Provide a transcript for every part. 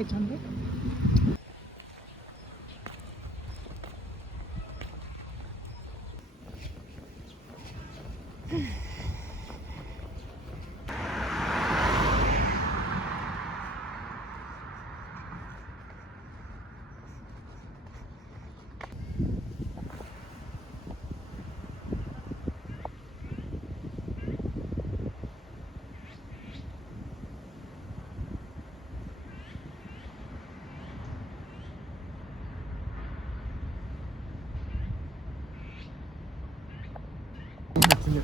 짭짤 알아라. 어괜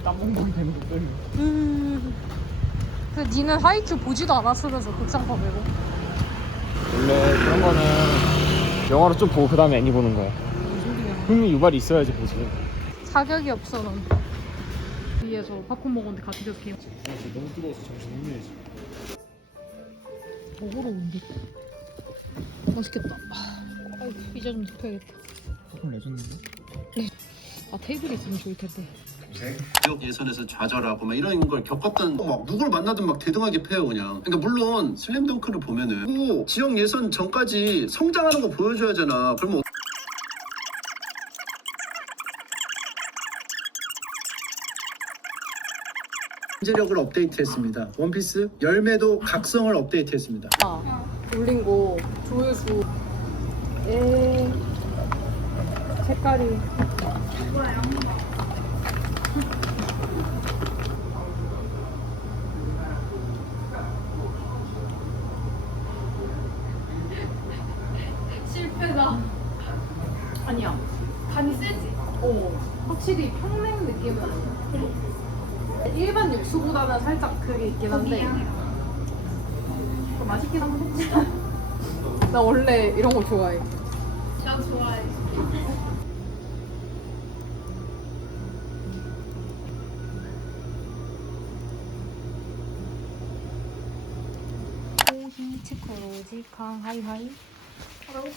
땀봉봉 되는 거 때문에 음. 그 니는 하이큐 보지도 않았으면서 극장판 외고. 원래 그런 거는 영화로 좀 보고 그 다음에 애니 보는 거야 무슨 소리야? 흥미 유발이 있어야지 보지 사격이 없어 넌. 위에서 팝콘 먹었는데 같이 겹게요. 너무 뜨거워서 정신 혼미해지 먹으러 온대. 맛있겠다. 아이고 이제 좀 눕혀야겠다. 조금 레전드인데? 아 테이블이 있으면 좋을 텐데. 지역 예선에서 좌절하고 막 이런 걸 겪었던 막 누굴 만나든 막 대등하게 패요 그냥. 그러니까 물론 슬램덩크를 보면은 그 지역 예선 전까지 성장하는 거 보여줘야잖아. 그러면 인재력을 업데이트했습니다. 원피스 열매도 각성을 업데이트했습니다. 아 올린 거 조회수. 에 색깔이. 실패다. 아니야. 간이 세지? 어. 확실히 평냉 느낌은 아니야. 일반 육수보다는 살짝 그게 있긴 한데. 어, 맛있긴 한데. 나 원래 이런 거 좋아해. 난 좋아해. 치코로지 캉 하이하이. 빙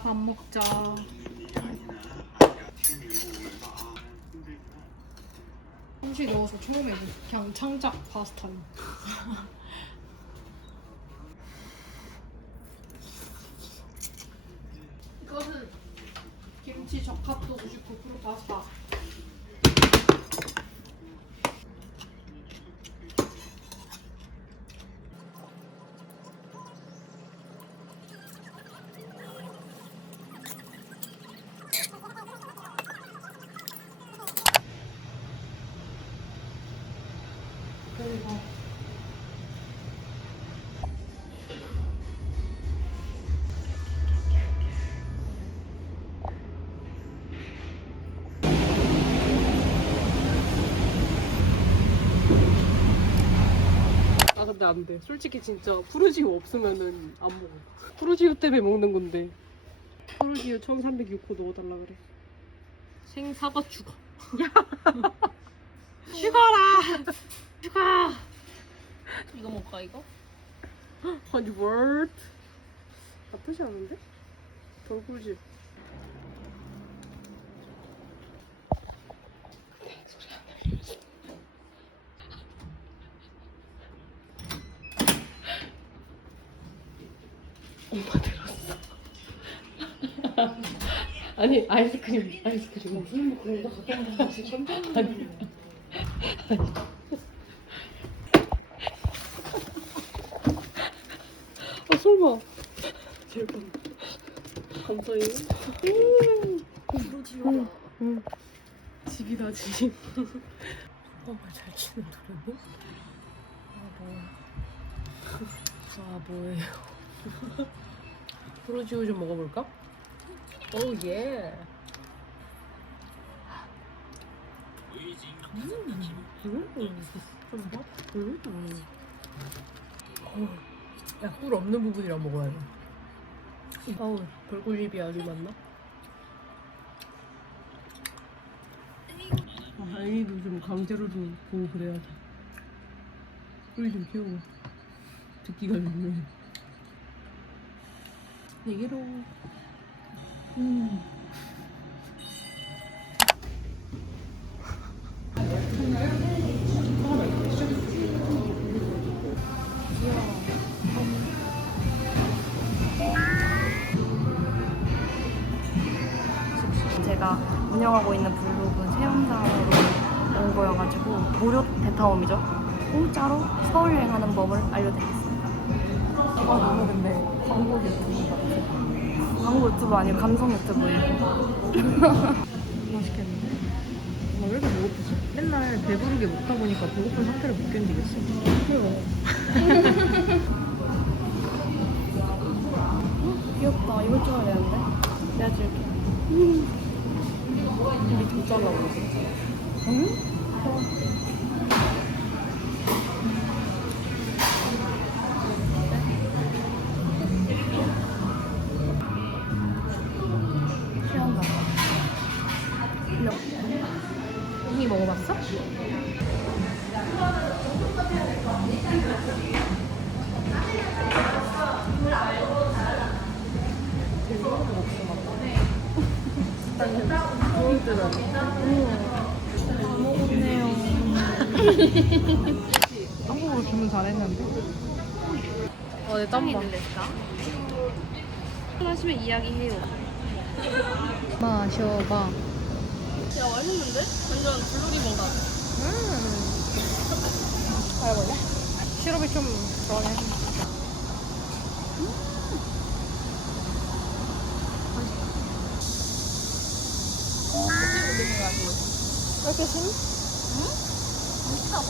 밥 먹자. 김치 넣어서 처음에 그냥 창작 파스타. 이 아 근데 안 돼. 솔직히 진짜 푸르지오 없으면은 안 먹어. 푸르지오 때문에 먹는 건데. 푸르지오 1306호 넣어달라 그래. 생 사과 죽어. 야. 죽어라. 죽어. 이거 먹까 이거? 아니 월 나쁘지 않은데? 돌꿀집. 엄마 들었어. 아니 아이스크림 아이스크림 무슨 뭐 그런 거 갖다 지금 깜짝 놀랐네. 아 설마 대박 감사해요 응, 응. 집이다 집 정말 잘 치는 노래네 아 뭐예요 프로지오 좀 먹어볼까? 오우 예 음, 음, 음, 음. 어, 야, 꿀 없는 부분이랑 먹어야 돼. 아우, 벌꿀잎이 아주 많나? 아, 아이도 좀 강제로 좀 보고 그래야 돼. 꿀좀 키우고. 듣기가 좋네. 얘기로. 음. 제가 운영하고 있는 블로그 체험장으로 온 거여가지고 무료 대타움이죠. 공짜로 서울 여행하는 법을 알려드리겠습니다. 아 너무 근데 광고 같아. 광고 유튜브 아니고 감성 유튜브예요. 맛있겠는데? 나왜 이렇게 배고프지? 맨날 배부르게 먹다 보니까 배고픈 상태를 못 견디겠어. 귀엽다. 이걸 줘야 되는데. 내가 줄게. 우리 돈 잘라 응? 취한다. 한국어로 주문 잘했는데. 어, 내 땀 봐. 하시면 이야기해요. 마셔봐. 야, 맛있는데? 완전 블루리 먹다. 시럽이 좀 덜해.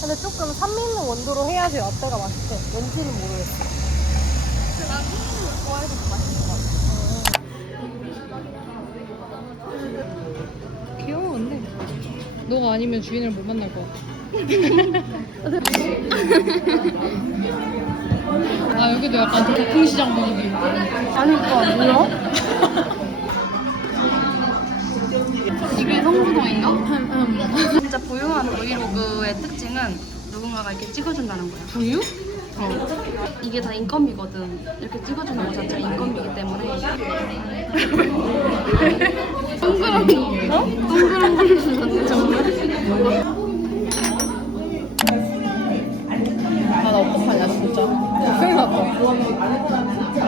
근데 조금 산미 있는 원두로 해야지 라떼가 맛있대. 왠지는 모르겠어. 근데 너가 아니면 주인을 못 만날 것 같아 아 여기도 약간 대풍시장 분위기 아니까 뭐야? 성수동인가? 진짜 부유한 브이로그의 특징은 누군가가 이렇게 찍어준다는 거야. 우유? 어. 이게 다 인건비거든. 이렇게 찍어주는 거 자체가 인건비이기 때문에. 어? 동그라미 주셨네, 정말. 아나 어떡하냐 진짜 큰일 났다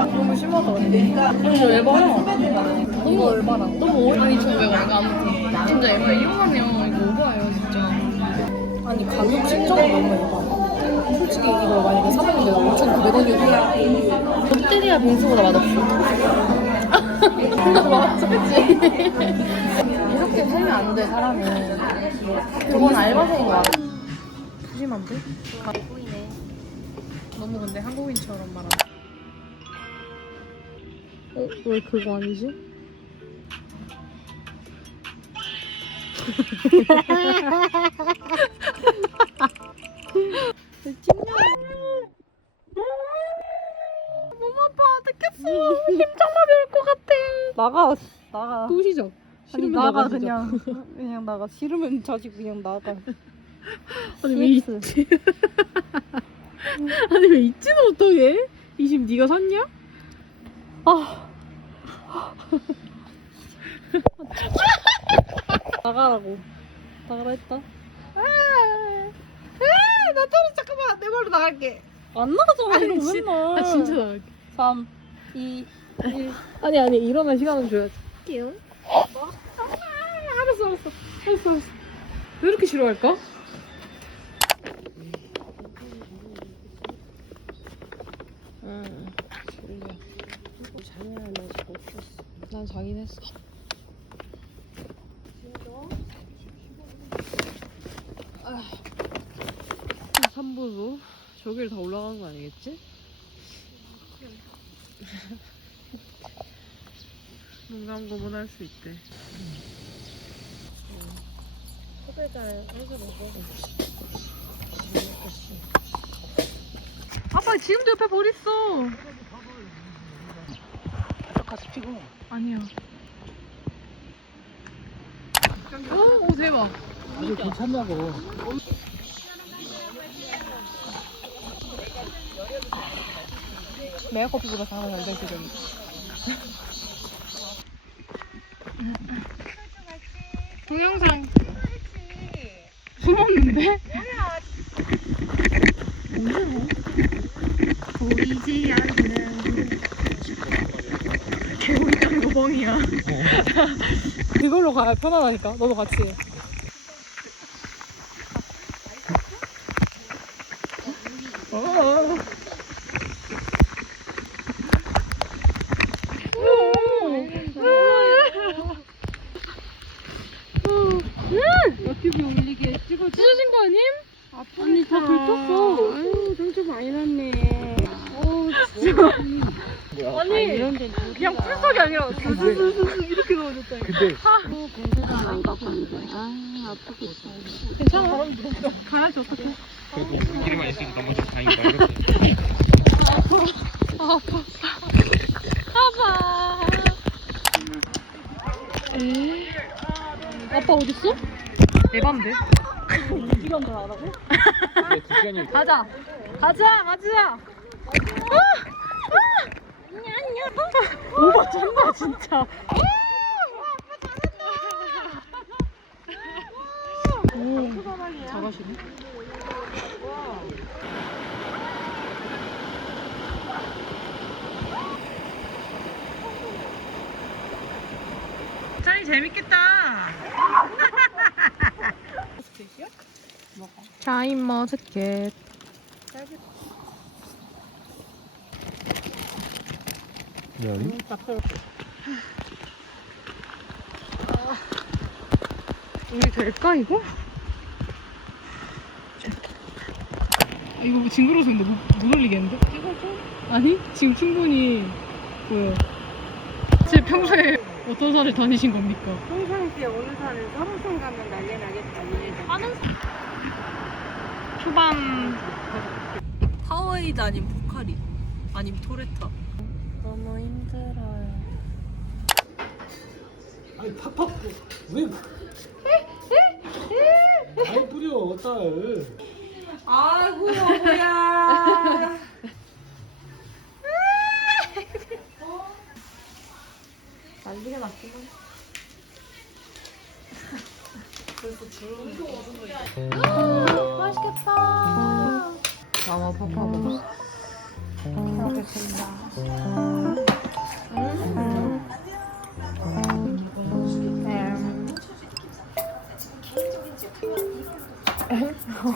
너무 심하다 근데 에바야 너무 에바라 너무 어려 아니 저 왜 뭔가 아무튼 진짜 에바 이용하면 이거 오버예요 진짜 아니 가격 측정이 너무 에바 솔직히 이거 만약에 사면 내가 5,900원이었어 롯데리아 빙수보다 맛없어 맞지? 이렇게 살면 안 돼 사람이 그건 알바생인 거 같아 푸짐한데? 보이네. 너무 근데 한국인처럼 말한다. 어? 왜 그거 아니지? 나가, 나가. 또 시작. 아니, 싫으면 나가, 나가, 진짜. 그냥. 그냥 나가. 싫으면 자지 그냥 나가. 아니 왜 있지? 아니 왜 있지는 못하게? 이집 네가 샀냐? 아. 나가라고. 나가라 했다. 나 떨어 잠깐만 내 말로 나갈게. 안 나가잖아, 진- 맨날. 아 진짜 나갈게. 3, 2, 1. 아니, 아니, 일어날 시간은 줘야지. 할게요. 알았어, 알았어. 알았어, 알았어. 왜 이렇게 싫어할까? 응, 졸려. 잠이 안 나지, 못 잤어. 난 자긴 했어. 아, 3부로 저길 다 올라간 거 아니겠지? 눈 감고 문할 수 있대. 먹어. 아빠 지금도 옆에 볼 있어. 같이 피고. 아니야. 오, 오 대박. 아주 괜찮냐고. 메가커피보다 장어 잘될 지금. 동영상. 숨었는데? 보이지 않는 개구리랑 노봉이야. 이걸로 가야 편하다니까. 너도 같이 해. 어. 유튜브 올리게 찍어 찢어진 거 아님? 언니 다 긁혔어. 아유 상처 많이 났네. 어우 진짜. 아니 그냥 풀석이 아니라 스스스스 이렇게 넣어줬다. 근데 괜찮아. 가야지 어떡해. 그래도 길이만 너무 좀 다행이다. 이렇게. 아빠. 아빠 어딨어? 에반데? 시간 더 하라고? 근데 두 시간이 가자. 가자, 가자. 오빠 쩐다 진짜. 작아시네. 짠이 재밌겠다. 샤인 머스켓. 면. 이게 될까 이거? 이거 뭐 징그러워서 근데 못, 못 올리겠는데? 찍어줘? 아니 지금 충분히 보여 제 평소에 어떤 산을 다니신 겁니까? 평상시에 어느 산을 서로 산 가면 난리 나겠다. 하는 초반 하와이드 아님 포카리 아님 토레타 너무 힘들어요. 아니 팍팍 왜? 많이 뿌려 딸. 아이고 여보야. 난리가 났구만 아마 파파 먹었어 음. 哎，好。